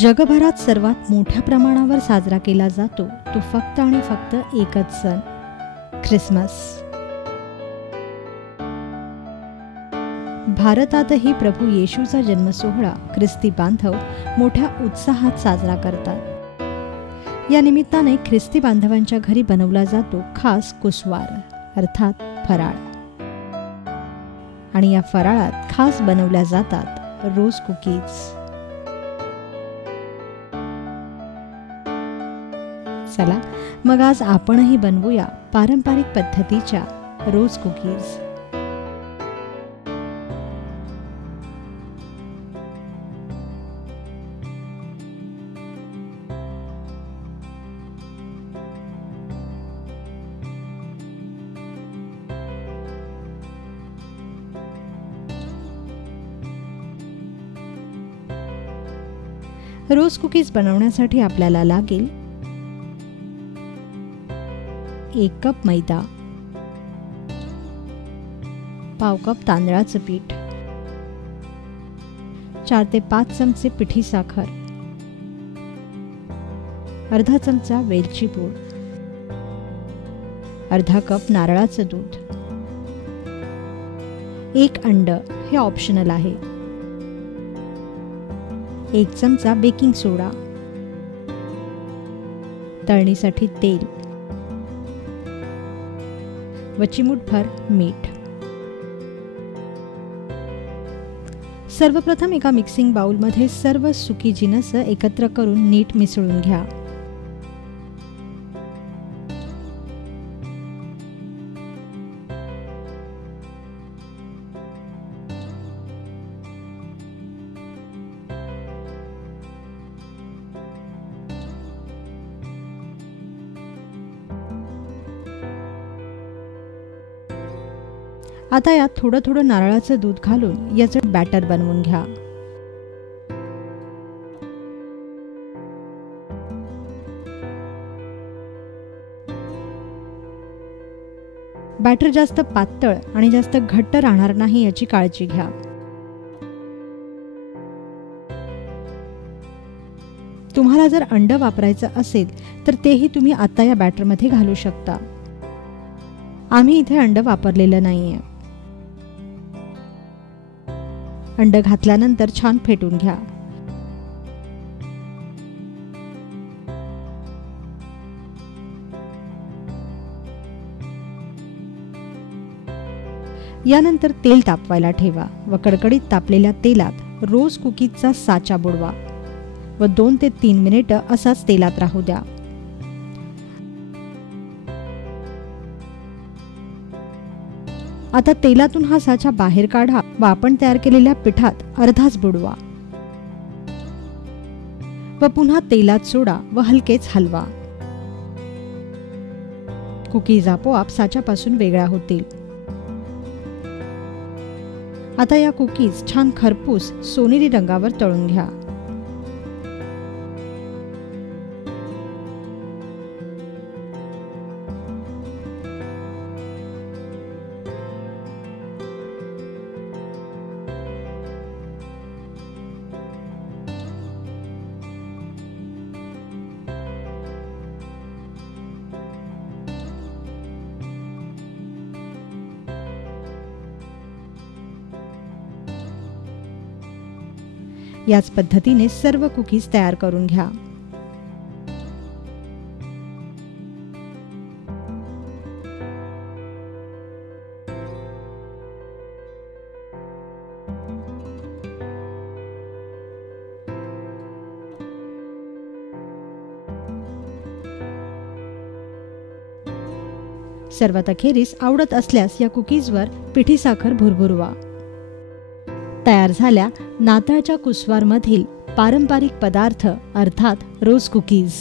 जगभरात सर्वात मोठ्या प्रमाणावर साजरा केला जातो तो फक्त आणि फक्त एकच सण, ख्रिसमस. भारतातही प्रभू येशूचा जन्मसोहळा ख्रिस्ती बांधव मोठ्या उत्साहात साजरा करतात. या निमित्ताने ख्रिस्ती बांधवांच्या घरी बनवला जातो खास कुसवार अर्थात फराळ. आणि या फराळात खास बनवल्या जातात रोज कुकीज. चला मग आज आपणही बनवूया पारंपरिक पद्धतीच्या रोज कुकीज. रोज कुकीज बनवण्यासाठी आपल्याला लागेल 1 कप मैदा, पाव कप तांदळाचं पीठ, 4 ते 5 चमचे पिठी साखर, अर्धा चमचा वेलची पूड, अर्धा कप नारळाचं दूध, 1 अंड हे ऑप्शनल आहे, 1 चमचा बेकिंग सोडा, तळणीसाठी तेल व चिमूटभर मीठ. सर्वप्रथम एका मिक्सिंग बाउलमध्ये सर्व सुकी जिन्नस एकत्र करून नीट मिसळून घ्या. आता यात थोडं थोडं नारळाचं दूध घालून याचं बॅटर बनवून घ्या. बॅटर जास्त पातळ आणि जास्त घट्ट राहणार नाही याची काळजी घ्या. तुम्हाला जर अंड वापरायचं असेल तर तेही तुम्ही आता या बॅटरमध्ये घालू शकता. आम्ही इथे अंड वापरलेलं नाहीये. अंड घातल्यानंतर छान फेटून घ्या. यानंतर तेल तापवायला ठेवा व कडकडीत तापलेल्या तेलात रोज कुकीजचा साचा बुडवा व 2 ते 3 मिनिटं असाच तेलात राहू द्या. आता तेलातून हा साचा बाहेर काढा व आपण तयार केलेल्या पिठात अर्धाच बुडवा व पुन्हा तेलात सोडा व हलकेच हलवा. कुकीज आपोआप साच्यापासून वेगळ्या होतील. आता या कुकीज छान खरपूस सोनेरी रंगावर तळून घ्या. याच पद्धतीने सर्व कुकीज तयार करून घ्या. सर्वात अखेरीस आवडत असल्यास या कुकीजवर पिठी साखर भुरभुरवा. तयार झाल्या नाताळच्या कुसवारमधील पारंपरिक पदार्थ अर्थात रोज कुकीज.